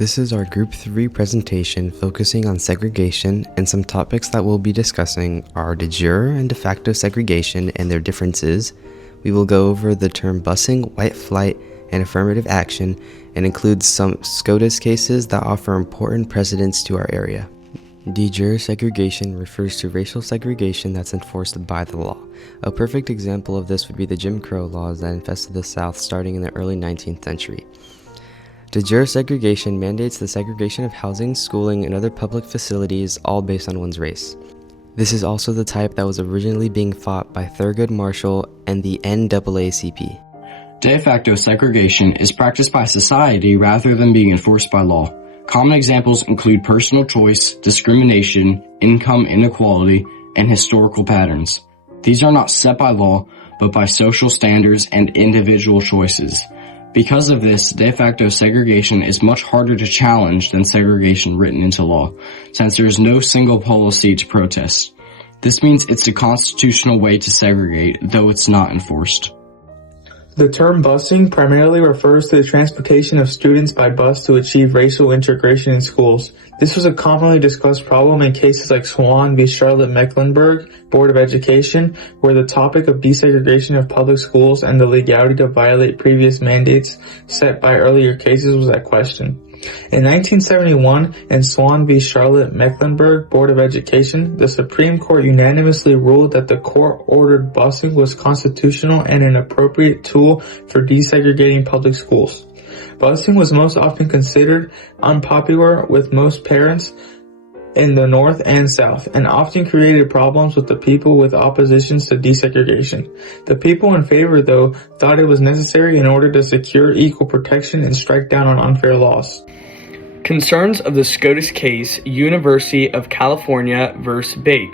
This is our Group 3 presentation focusing on segregation, and some topics that we'll be discussing are de jure and de facto segregation and their differences. We will go over the term busing, white flight, and affirmative action, and include some SCOTUS cases that offer important precedents to our area. De jure segregation refers to racial segregation that's enforced by the law. A perfect example of this would be the Jim Crow laws that infested the South starting in the early 19th century. De jure segregation mandates the segregation of housing, schooling, and other public facilities, all based on one's race. This is also the type that was originally being fought by Thurgood Marshall and the NAACP. De facto segregation is practiced by society rather than being enforced by law. Common examples include personal choice, discrimination, income inequality, and historical patterns. These are not set by law, but by social standards and individual choices. Because of this, de facto segregation is much harder to challenge than segregation written into law, since there is no single policy to protest. This means it's a constitutional way to segregate, though it's not enforced. The term busing primarily refers to the transportation of students by bus to achieve racial integration in schools. This was a commonly discussed problem in cases like Swan v. Charlotte-Mecklenburg Board of Education, where the topic of desegregation of public schools and the legality to violate previous mandates set by earlier cases was at question. In 1971, in Swan v. Charlotte-Mecklenburg Board of Education, the Supreme Court unanimously ruled that the court-ordered busing was constitutional and an appropriate tool for desegregating public schools. Busing was most often considered unpopular with most parents in the North and South, and often created problems with the people with oppositions to desegregation. The people in favor, though, thought it was necessary in order to secure equal protection and strike down on unfair laws. Concerns of the SCOTUS case, University of California v. Bake.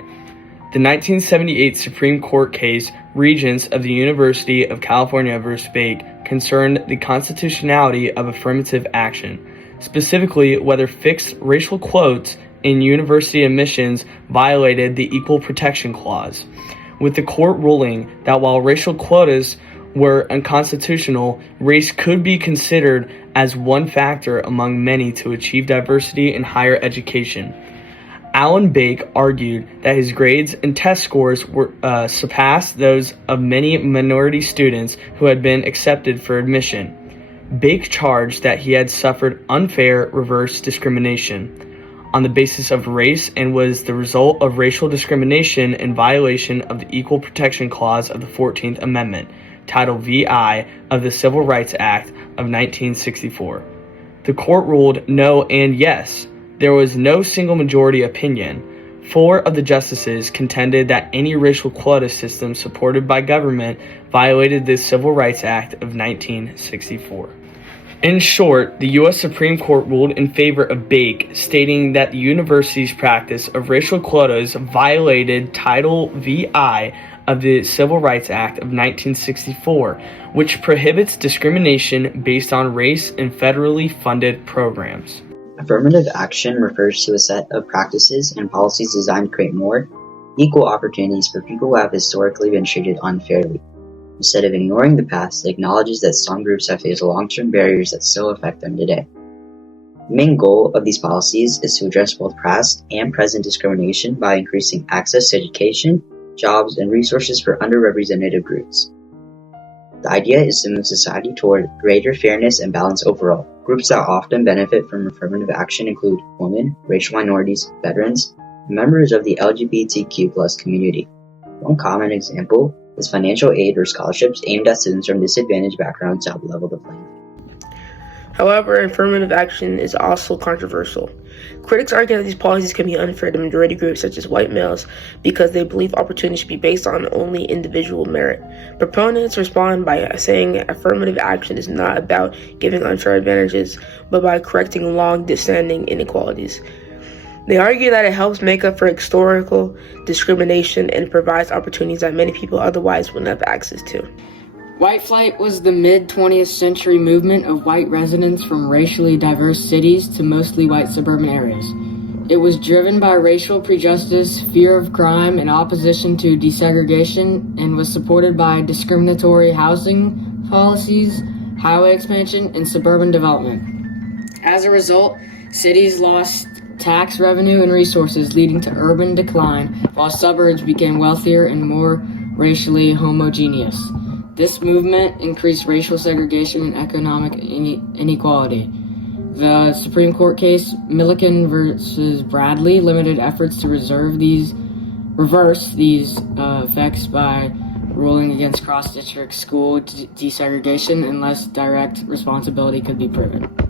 The 1978 Supreme Court case, Regents of the University of California v. Bake, concerned the constitutionality of affirmative action, specifically whether fixed racial quotes in university admissions violated the Equal Protection Clause, with the court ruling that while racial quotas were unconstitutional, race could be considered as one factor among many to achieve diversity in higher education. Alan Bake argued that his grades and test scores were surpassed those of many minority students who had been accepted for admission. Bake charged that he had suffered unfair reverse discrimination on the basis of race and was the result of racial discrimination in violation of the Equal Protection Clause of the 14th Amendment, Title VI of the Civil Rights Act of 1964. The court ruled no and yes. There was no single majority opinion. 4 of the justices contended that any racial quota system supported by government violated the Civil Rights Act of 1964. In short, the U.S. Supreme Court ruled in favor of Bake, stating that the university's practice of racial quotas violated Title VI of the Civil Rights Act of 1964, which prohibits discrimination based on race in federally funded programs. Affirmative action refers to a set of practices and policies designed to create more equal opportunities for people who have historically been treated unfairly. Instead of ignoring the past, it acknowledges that some groups have faced long-term barriers that still affect them today. The main goal of these policies is to address both past and present discrimination by increasing access to education, jobs, and resources for underrepresented groups. The idea is to move society toward greater fairness and balance overall. Groups that often benefit from affirmative action include women, racial minorities, veterans, and members of the LGBTQ+ community. One common example is financial aid or scholarships aimed at students from disadvantaged backgrounds to help level the playing field. However, affirmative action is also controversial. Critics argue that these policies can be unfair to majority groups such as white males because they believe opportunity should be based on only individual merit. Proponents respond by saying affirmative action is not about giving unfair advantages, but by correcting long-standing inequalities. They argue that it helps make up for historical discrimination and provides opportunities that many people otherwise wouldn't have access to. White flight was the mid-20th century movement of white residents from racially diverse cities to mostly white suburban areas. It was driven by racial prejudice, fear of crime, and opposition to desegregation, and was supported by discriminatory housing policies, highway expansion, and suburban development. As a result, cities lost tax revenue and resources, leading to urban decline, while suburbs became wealthier and more racially homogeneous. This movement increased racial segregation and economic inequality. The Supreme Court case Milliken versus Bradley limited efforts to reverse these effects by ruling against cross-district school desegregation unless direct responsibility could be proven.